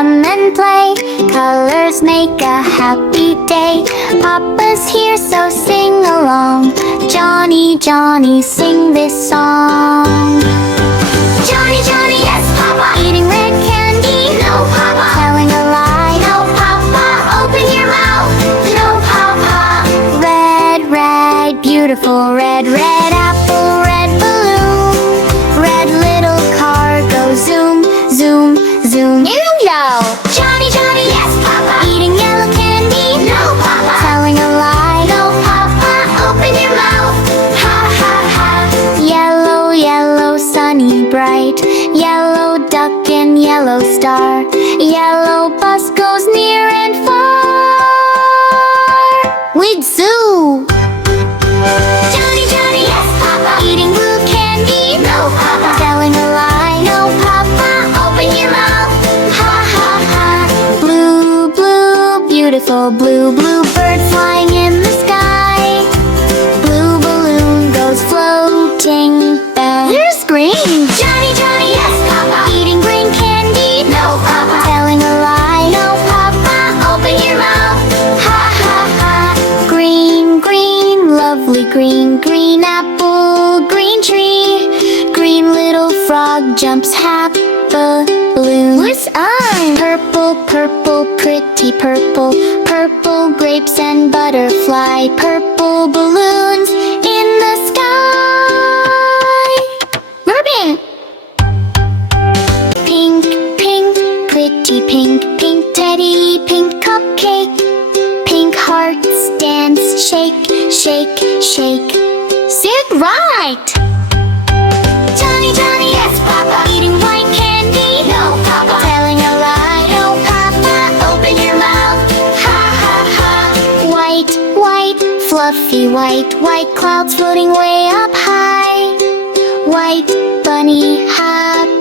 come and play. Colors make a happy day. Papa's here, so sing along. Johnny, Johnny, sing this song. Johnny, Johnny, yes, Papa. Eating red candy, no, Papa. Telling a lie, no, Papa. Open your mouth, no, Papa. Red, red, beautiful red, red apple, red balloon. Red little car goes zoom, zoom, zoom. Yellow. Johnny, Johnny, yes, Papa. Eating yellow candy, no, Papa. Telling a lie, no, Papa. Open your mouth, ha, ha, ha. Yellow, yellow, sunny, bright. Yellow duck and yellow star. Yellow bus goes near and far. We'd zoo. Johnny, Johnny, yes, Papa. Eating blue candy, no, Papa. Telling a lie, no, Papa. Open your mouth, ha, ha, ha. Blue, blue, beautiful blue, blue bird flying in the sky. Blue balloon goes floating back. Here's green. Johnny, Johnny, yes, Papa. Eating green candy, no, Papa. Telling a lie, no, Papa. Open your mouth, ha, ha, ha. Green, green, lovely green, green apple, green tree. Green little frog jumps happy balloon. What's on? Purple, purple, pretty purple. Purple grapes and butterfly. Purple balloons in the sky. Robin. Pink, pink, pretty pink. Pink teddy, pink cupcake. Pink hearts dance, shake, shake, shake. Sit right. Johnny, Johnny, yes, Papa. Eating white candy, no, Papa. Telling a lie, no, Papa. Open your mouth, ha, ha, ha. White, white, fluffy white. White clouds floating way up high. White bunny, happy